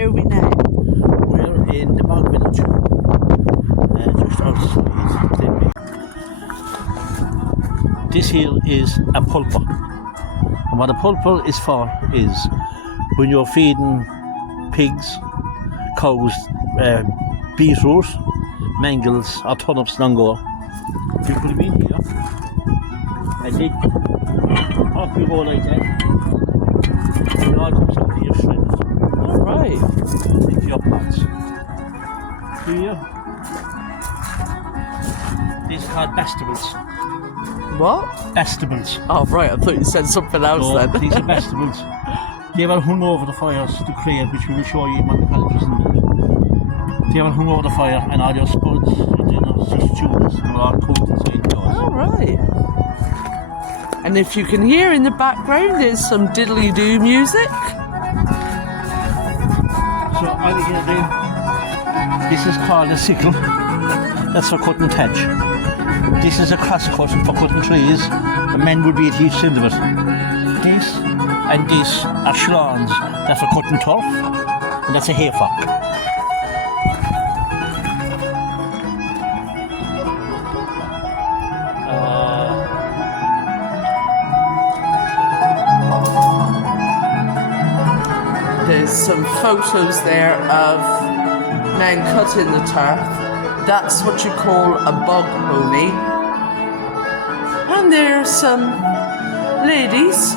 Where are we now? We're in the Bog Village, just outside Clipby. This here is a pulper, and what a pulper is for is when you're feeding pigs, cows, beetroot, mangels or turnips long ago. You put them in here, and then off you go like that. It all comes out of your shreds. Alright. Into your pots. Here, these are called vegetables. What? Vegetables. Oh, right, I thought you said something else No, then. these are vegetables. They were hung over the fires to create, which we will show you in one of the cottages in a minute. They were hung over the fire and all your spuds, just tunes, they were all cooked inside those. Alright. And if you can hear in the background, there's some diddly-doo music. So all you're going to do, this is called a sickle. That's for cutting thatch. This is a cross cutting for cutting trees. The men would be at each end of it. This and this are schlons. That's for cutting turf. And that's a hayfork. There's some photos there of men cutting the turf. That's what you call a bog pony. And there's some ladies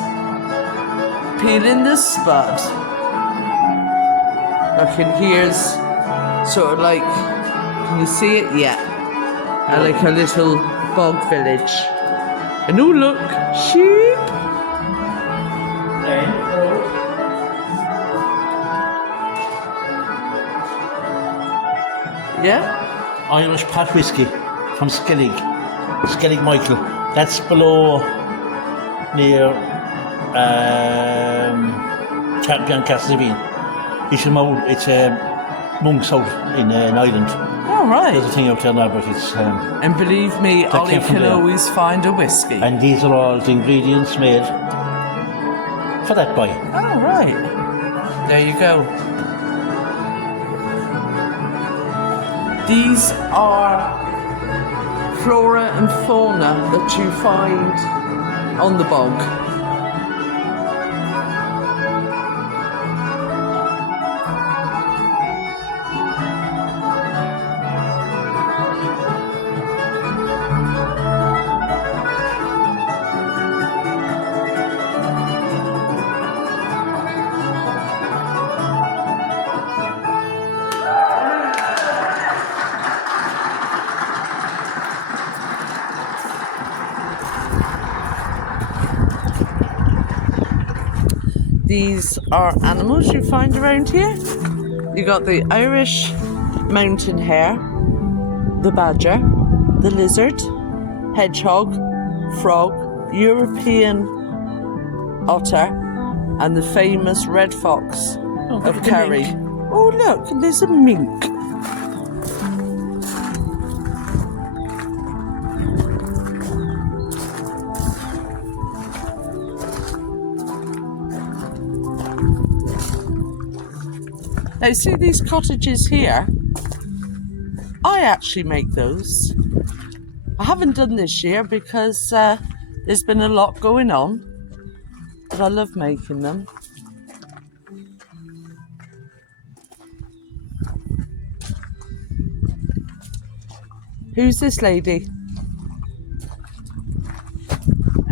peeling the spud. Look, and here's sort of like, can you see it? Yeah. Like a little bog village. And oh look, sheep. Yeah. Irish pot whiskey from Skellig Michael. That's below near Champion Castlevine. It's monks out in Ireland. All right. There's a thing out there now, but it's. And believe me, Ollie can always find a whiskey. And these are all the ingredients made for that boy. Oh, right. There you go. These are flora and fauna that you find on the bog. These are animals you find around here. You got the Irish mountain hare, the badger, the lizard, hedgehog, frog, European otter, and the famous red fox of Kerry. Oh look, there's a mink. Now see these cottages here? I actually make those. I haven't done this year because there's been a lot going on, but I love making them. Who's this lady?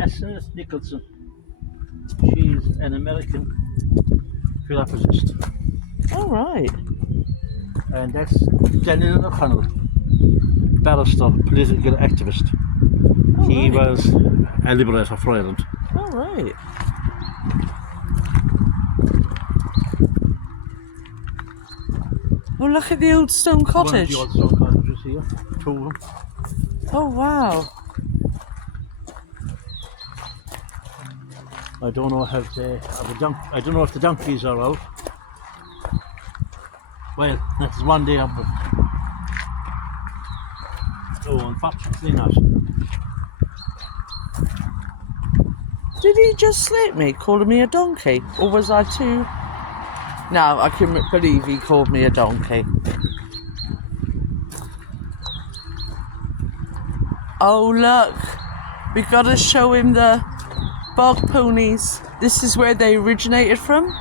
Esther Nicholson. She's an American philanthropist. All right. And that's Daniel O'Connell, barrister, political activist. He was a liberator for Ireland. All right. Oh, look at the old stone cottage. One of the old stone cottages here, two of them. Oh, wow. I don't know how they have a I don't know if the donkeys are out. Well, that's one day up. Oh, unfortunately not. Did he just slate me, calling me a donkey? Or was I too Now, I can believe he called me a donkey. Oh, look. We got to show him the bog ponies. This is where they originated from.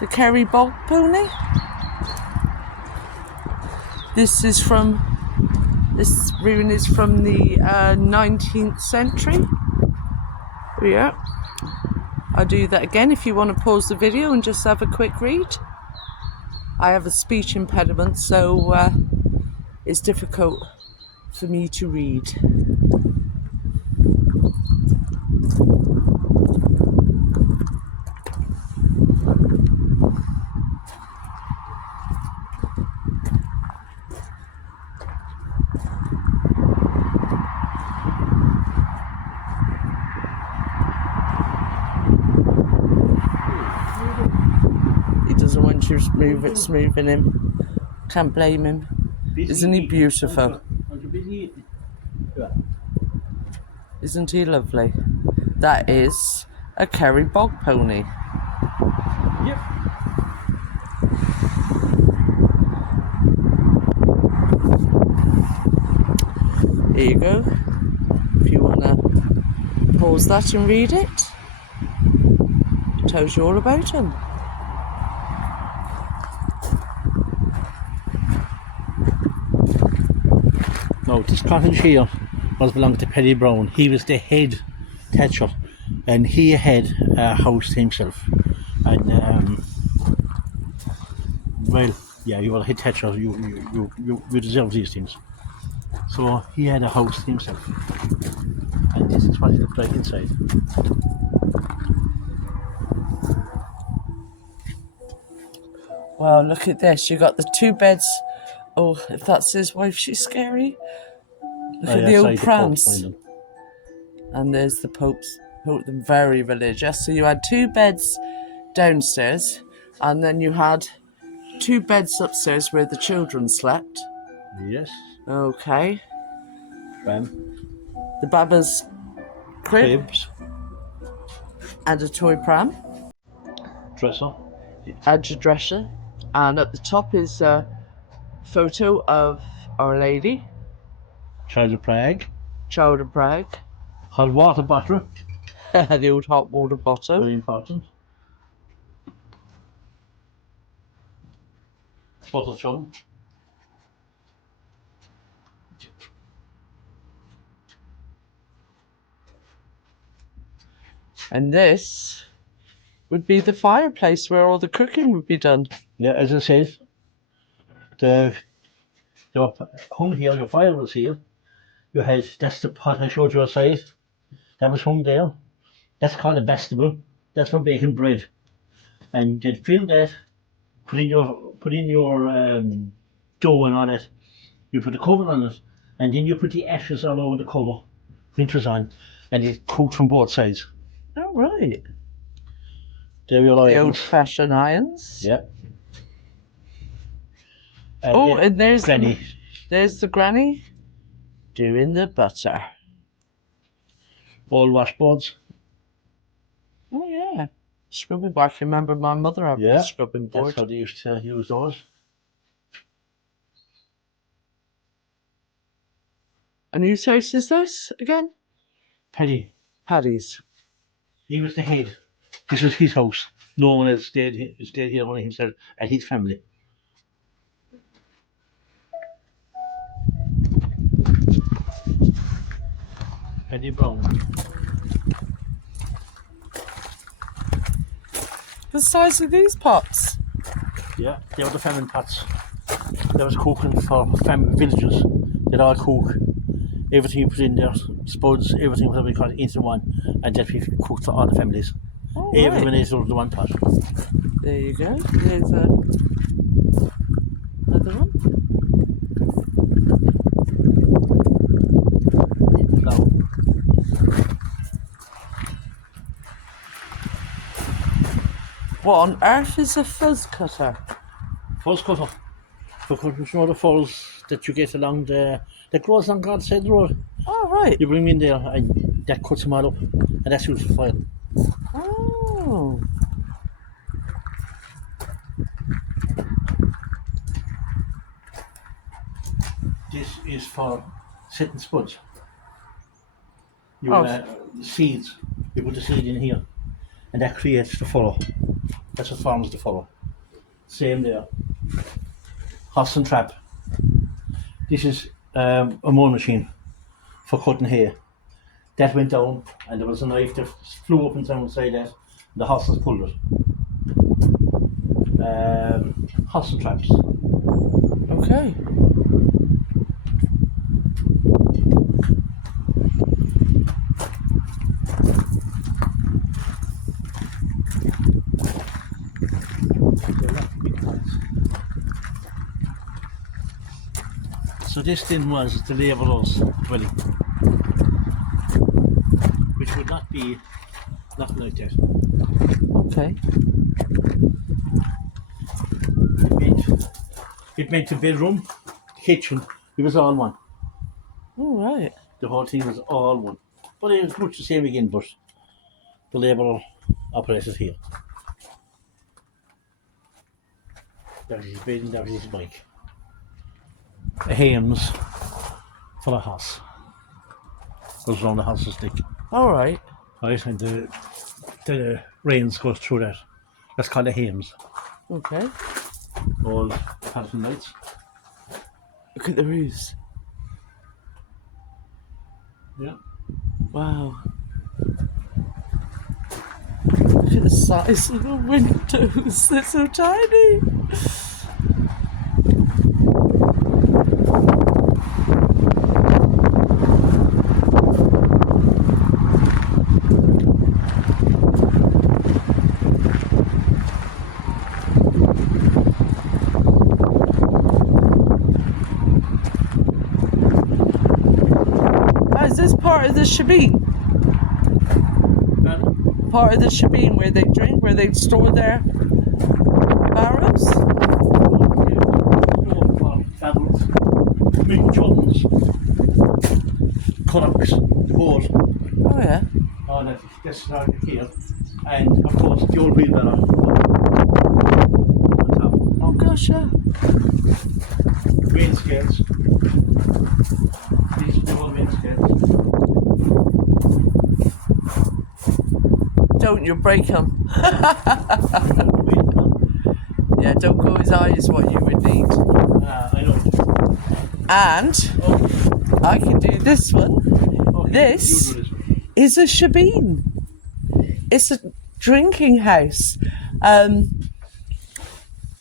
The Kerry bog pony. This rune is from the 19th century. Yeah. I'll do that again if you want to pause the video and just have a quick read. I have a speech impediment, so it's difficult for me to read. Doesn't want you smoothing him. Can't blame him. Isn't he beautiful? Isn't he lovely? That is a Kerry bog pony. Yep. Here you go. If you want to pause that and read it. It tells you all about him. Now, this cottage here belonged to Paddy Brown. He was the head thatcher, and he had a house himself. And well, yeah, you were a head thatcher. You deserve these things. So he had a house himself, and this is what it looked like inside. Wow, look at this. You got the 2 beds. Oh, if that's his wife, she's scary. Look at the old prams. And there's the Popes. Pope, them very religious. So you had 2 beds downstairs, and then you had 2 beds upstairs where the children slept. Yes. Okay. Pram. The Baba's cribs. And a toy pram. Dresser. And your dresser. And at the top is a photo of Our Lady. Child of Prague. Child of Prague. Hot water bottle. The old hot water bottle. Very important. Bottle chum. And this would be the fireplace where all the cooking would be done. Yeah, as I said, they were hung here, your fire was here. You had, that's the pot I showed you outside. That was hung there. That's called a vestibule. That's for baking bread. And you'd fill that, put in your dough and all that. You put the cover on it, and then you put the ashes all over the cover, winters on, and it cooked from both sides. Oh, right. There you are. The old-fashioned irons. Yeah. And there's Granny. There's the granny doing the butter. All washboards. Oh, yeah. Scrubbing board. I can remember my mother having a scrubbing board. That's how they used to use those. And whose house is this again? Paddy's. He was the head. This was his house. No one else stayed here, only himself and his family. Paddy Brown. The size of these pots. Yeah, they were the famine pots. They was cooking for villages. They'd all cook. Everything you put in there, spuds, everything, whatever you call it, into one, and that we cooked for all the families. Oh, Everyone is under one pot. There you go. There's another one. Now, What on earth is a fuzz cutter? fuzz cutter. For cutting some of the fuzz that you get along that grows on God's side of the road. Oh, right. You bring them in there and that cuts them all up, and that's used for fire. Oh. is for setting spuds. Seeds. You put the seed in here, and that creates the furrow. That's what forms the furrow. Same there. Horse and trap. This is a mower machine for cutting hay. That went down, and there was a knife that flew up and down inside that. The horses pulled it. Horse and traps. Okay. So this then was the labourers' dwelling, which would not be nothing like that. Okay. It meant a bedroom, kitchen. It was all one. All right. The whole thing was all one. But it was much the same again, but the labourer operated here. There's his bed and there's his bike. A hames for a horse. Goes around the horse's stick. All right. Right, and the reins goes through that. That's called a hames. Okay. All pattern lights. Look at the roofs. Yeah. Wow. Look at the size of the windows. They're so tiny. Is this part of the shebeen? Part of the shebeen where they drink, where they store their barrows? Cuttocks, board. Oh yeah. Oh, that's started here. And of course the old wheelbarrow on top. Oh gosh, yeah. Rain skates. These are the old rain skates. Don't you break them. Yeah, don't go as high as what you would need. I know. And I can do this one. Okay, This you do this one. is a shebeen. It's a drinking house.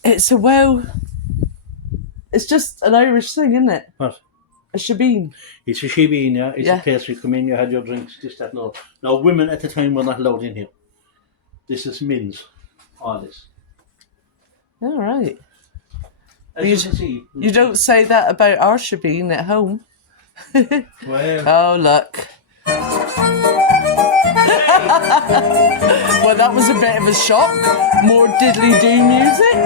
It's just an Irish thing, isn't it? What? A shebeen. It's a shebeen, yeah. It's Yeah. a place you come in, you had your drinks, this, that, and all. Now, women at the time were not allowed in here. This is men's, all this. All right. As you can see. You don't say that about our shebeen at home. Well, Oh, look. Well, that was a bit of a shock. More diddly-doo music.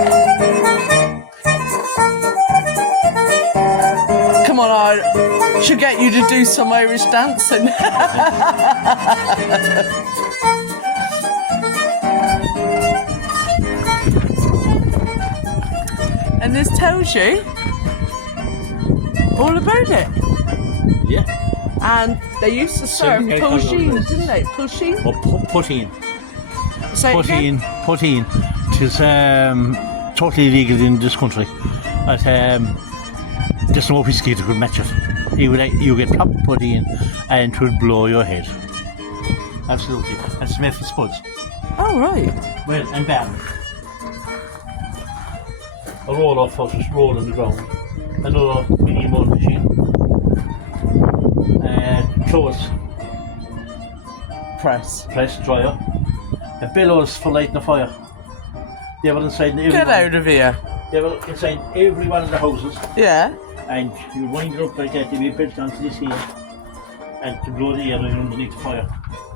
Come on, I should get you to do some Irish dancing. And this tells you all about it. yeah. And they used to serve poutine, didn't they? Poutine? Or poutine. Say it again? Poutine. It is totally illegal in this country. But there's no whiskey that could match it. You get proper poutine and it would blow your head. Absolutely. And smell for spuds. Oh, right. Well, and bad. A roll-off for just roll on the ground. Another mini mold machine. Clothes Press. dryer. And bellows for lighting a fire. They were inside every Get one. out of here. They were inside every one of the houses. Yeah. And you wind it up like that, they'd be built onto this here. And to blow the air in underneath the fire.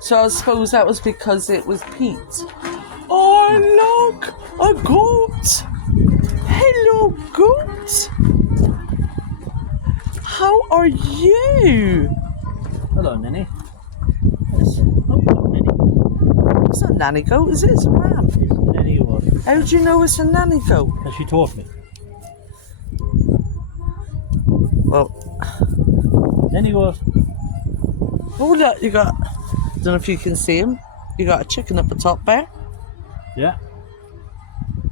So I suppose that was because it was peat. Oh, look! A goat! Hello, goat! How are you? Hello, Nanny. Yes. Oh, hello, Nanny. It's not a nanny goat, is it? It's a ram. It's Nanny or... How do you know it's a nanny goat? And she taught me. Well, Then you go, Oh look, you got, don't know if you can see him, you got a chicken up the top there. yeah.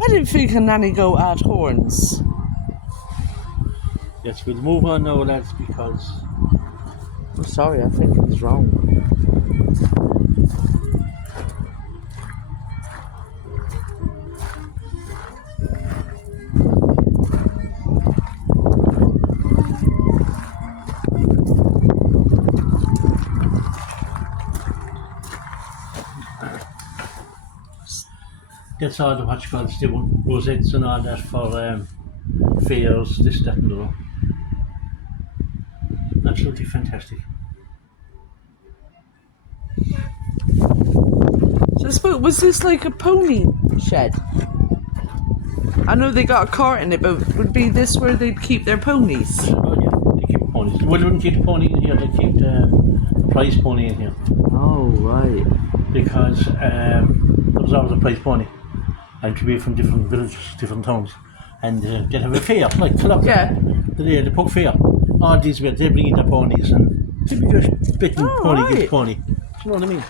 I didn't think a nanny goat had horns. Yes, we'll move on now, lads, because I'm sorry, I think it's wrong. that's all the what you call doing rosettes and all that for fairs, this, that, and the other. Absolutely fantastic. So I suppose, was this like a pony shed? I know they got a cart in it, but would be this where they'd keep their ponies? Oh yeah, they keep ponies. Well, they wouldn't keep the pony in here, they keep the prize pony in here. Oh, right. Because there was always a prize pony. And to be from different villages, different towns. And they'd have a fair, like Club. Yeah. The pug fair. All these were, they bring in their ponies and they'd be just betting pony right. gives pony. Do you know what I mean?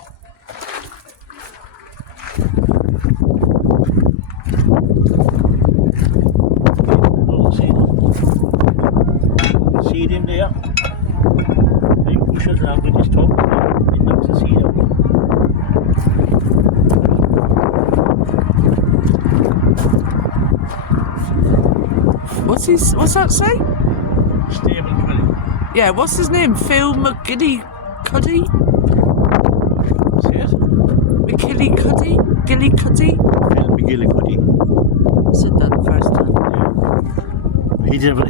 See it in there. And you push it around with this top. It knocks the seed out. What's that say? Stable dwelling. Yeah, what's his name? Phil McGillicuddy? See it? McGillicuddy? Gillicuddy? Phil McGillicuddy. I said that the first time. Yeah. He never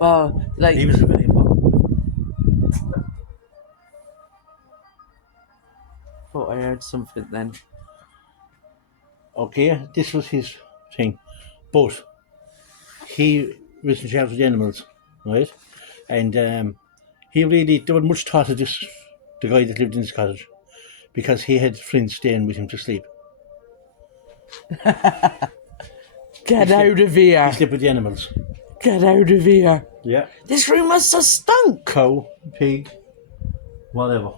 Well, like, he was very important. thought I heard something then. Okay, this was his thing. But he was in charge of the animals, right? And he really, there wasn't much thought of this, the guy that lived in his cottage, because he had friends staying with him to sleep. Get out of here. He slept with the animals. Get out of here. Yeah. This room must have stunk. Cow, pig, whatever.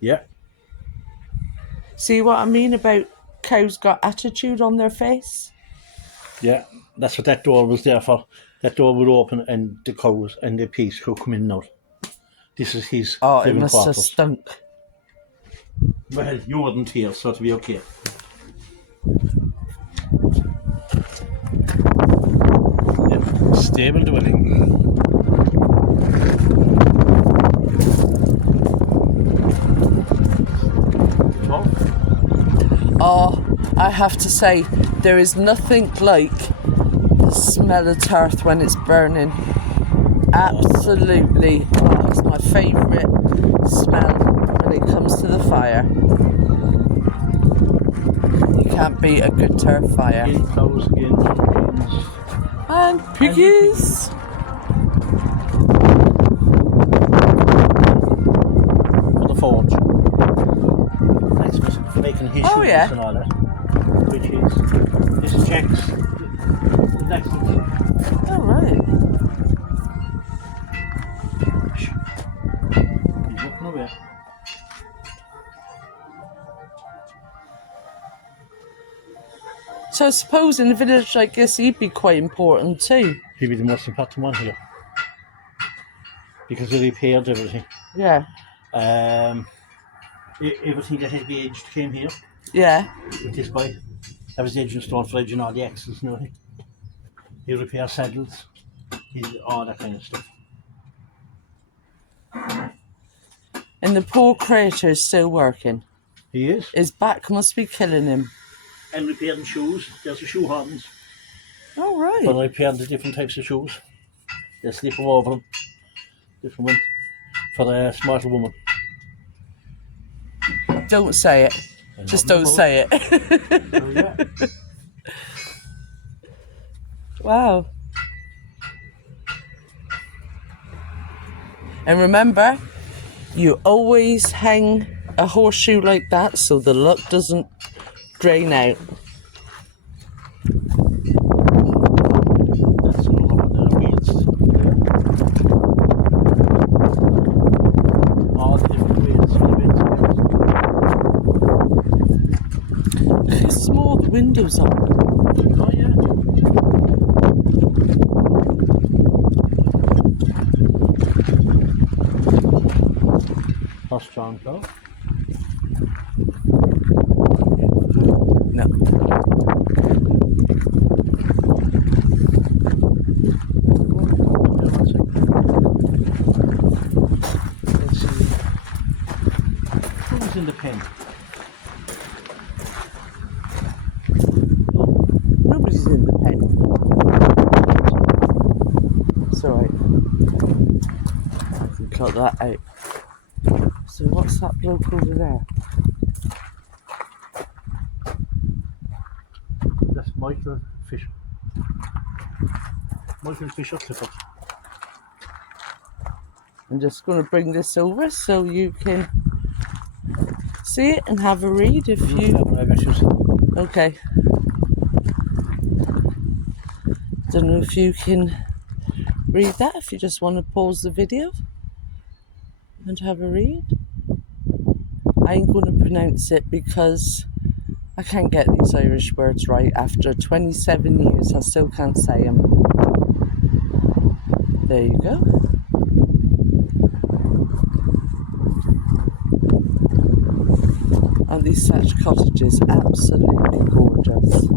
Yeah. See what I mean about cows got attitude on their face? Yeah. That's what that door was there for. That door would open and the cows and the pigs could come in and out. This is his Oh, it living must have quarters. stunk. Well, you weren't here, so it'll be okay. Yeah. Stable dwelling. Oh, I have to say, there is nothing like the smell of turf when it's burning. Absolutely. Oh, it's my favourite smell when it comes to the fire. You can't beat a good turf fire. Again, cows, again, chickens. And piggies. For the forge. That's for making his Oh, shoes yeah. and all that. Which is, this is checks. The next one. All right. He's looking away. So I suppose in a village like this, he'd be quite important too. He'd be the most important one here. Because he repaired everything. Yeah. Everything that had to be aged came here Yeah. with this boy. That was the aging stone for aging all the axles and everything. He repaired saddles. He did all that kind of stuff. And the poor creature's still working. He is. His back must be killing him. And repairing shoes. There's the shoe horns. All right. But I repaired the different types of shoes. They slip over them. Different one. For the smarter woman. Don't say it. Just don't say it. Oh, yeah. Wow. And remember, you always hang a horseshoe like that so the luck doesn't drain out. windows up. Oh yeah. Horse drawn car. No. Let's see. Who's in the pen? Nobody's in the pen. It's alright. I can cut that out. So what's that bloke over there? That's Michael Fisher. Michael Fisher Clifford. I'm just going to bring this over so you can see it and have a read if you... Okay. Don't know if you can read that, if you just want to pause the video and have a read. I ain't going to pronounce it because I can't get these Irish words right. After 27 years, I still can't say them. There you go. And these thatched cottages, absolutely gorgeous.